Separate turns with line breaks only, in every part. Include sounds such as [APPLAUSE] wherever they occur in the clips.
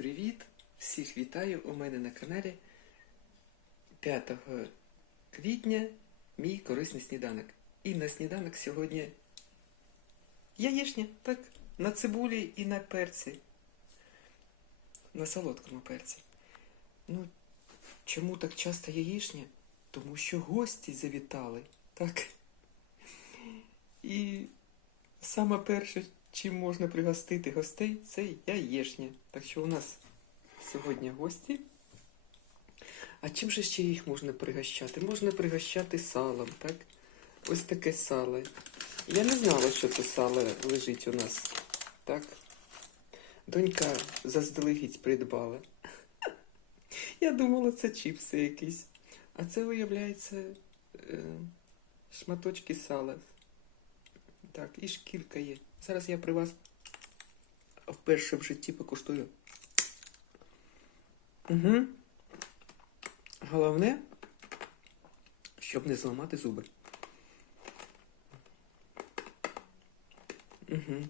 Привіт! Всіх вітаю у мене на каналі 5 квітня мій корисний сніданок. І на сніданок сьогодні яєчня, так, на цибулі і на перці. На солодкому перці. Ну, чому так часто яєчня? Тому що гості завітали, так? І саме перше, чим можна пригостити гостей, це яєчня. Так що у нас сьогодні гості. А чим же ще їх можна пригощати? Можна пригощати салом, так? Ось таке сало. Я не знала, що це сало лежить у нас. Так? Донька заздалегідь придбала. [LAUGHS] Я думала, це чіпси якісь. А це, виявляється, е, шматочки сала. Так, і шкірка є. Зараз я при вас вперше в житті покуштую. Угу. Головне, щоб не зламати зуби. Угу.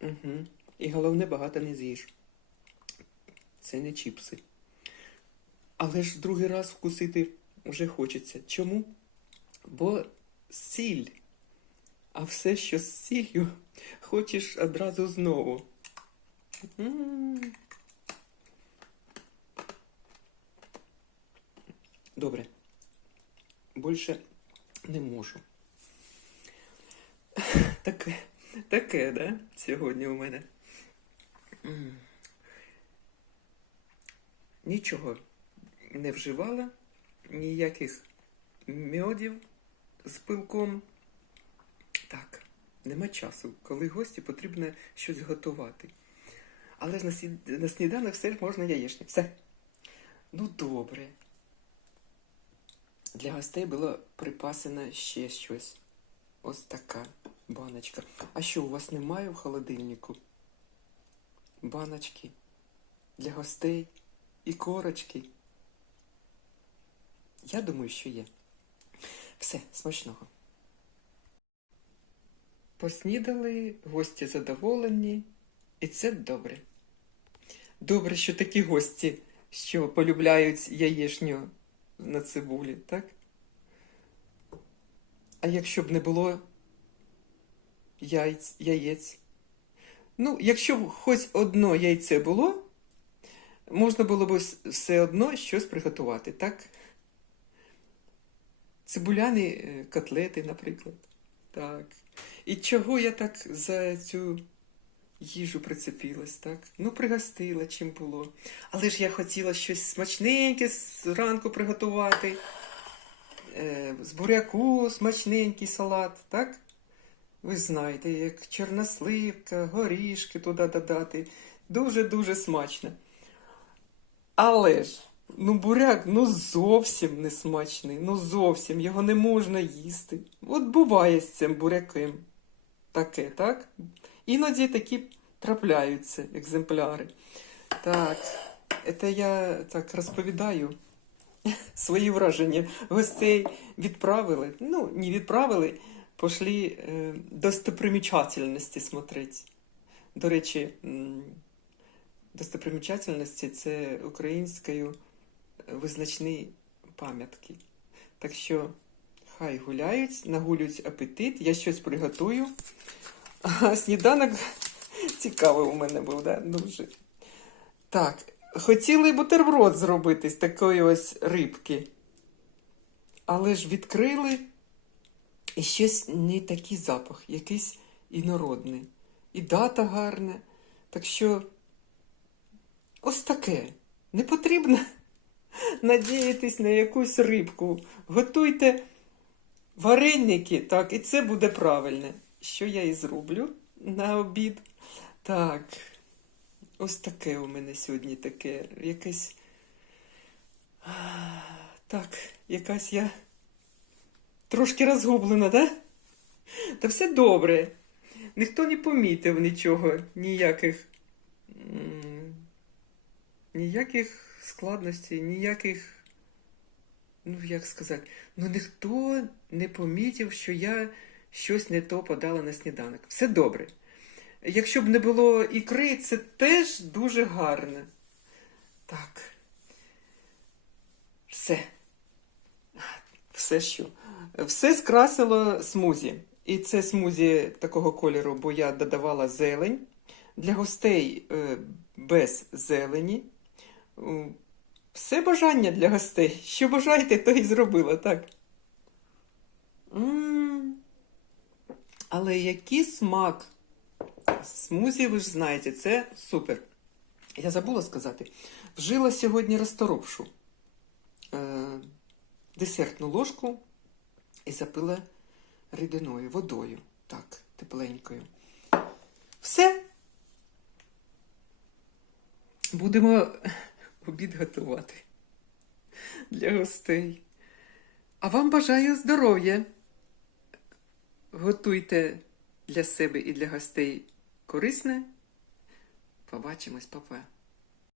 Угу. І головне, багато не з'їш. Це не чіпси. Але ж другий раз вкусити вже хочеться. Чому? Бо сіль. А все, що з сіллю, хочеш одразу знову. Добре. Більше не можу. Таке, таке, да? Сьогодні у мене. Нічого не вживала, ніяких мьодів з пилком. Так, нема часу, коли гості потрібно щось готувати. Але ж на, сні... на сніданок все ж можна яєчня. Все. Ну, добре. Для гостей було припасено ще щось. Ось така баночка. А що, у вас немає в холодильнику? Баночки для гостей і корочки. Я думаю, що є. Все, смачного. Поснідали, гості задоволені, і це добре. Добре, що такі гості, що полюбляють яєшню на цибулі, так? А якщо б не було яйць, яєць? Ну, якщо б хоч одно яйце було, можна було б все одно щось приготувати, так? Цибуляні е, котлети, наприклад. Так. І чого я так за цю їжу прицепилась, так? Ну, пригостила, чим було. Але ж я хотіла щось смачненьке зранку приготувати. Е, з буряку смачненький салат, так? Ви знаєте, як чорносливка, горішки туди додати. Дуже-дуже смачно. Але ж, ну буряк ну зовсім не смачний, ну зовсім його не можна їсти. От буває з цим буряком. Таке, так? Іноді такі трапляються екземпляри. Так, це я так розповідаю [LAUGHS] свої враження. Гостей відправили. Ну, не відправили, пішли е, достопримічательності смотреть. До речі, достопримічательності це українською визначні пам'ятки. Так що хай гуляють, нагулюють апетит, я щось приготую. А сніданок цікавий у мене був, да? дуже. Так, хотіли бутерброд зробити з такої ось рибки. Але ж відкрили і щось не такий запах, якийсь інородний. І дата гарна. Так що ось таке. Не потрібно [LAUGHS] надіятись на якусь рибку. Готуйте вареники, так, і це буде правильне. Що я і зроблю на обід. Так, ось таке у мене сьогодні таке. Якесь. Так, якась я трошки розгублена, да? Та все добре. Ніхто не помітив нічого, ніяких. Ніяких складностей, ніяких. Ну, як сказати, ну ніхто не помітив, що я щось не то подала на сніданок. Все добре. якщо б не було ікри, це теж дуже гарно. Так. Все. Все що? Все скрасило смузі. І це смузі такого кольору, бо я додавала зелень. Для гостей е, без зелені. Все бажання для гостей. Що бажаєте, то і зробила, так. М Але який смак. Смузі, ви ж знаєте, це супер. Я забула сказати. Вжила сьогодні розторопшу е, десертну ложку і запила рідиною, водою. Так, тепленькою. Все. Будемо обід готувати для гостей. А вам бажаю здоров'я. Готуйте для себе і для гостей корисне. Побачимось, папа.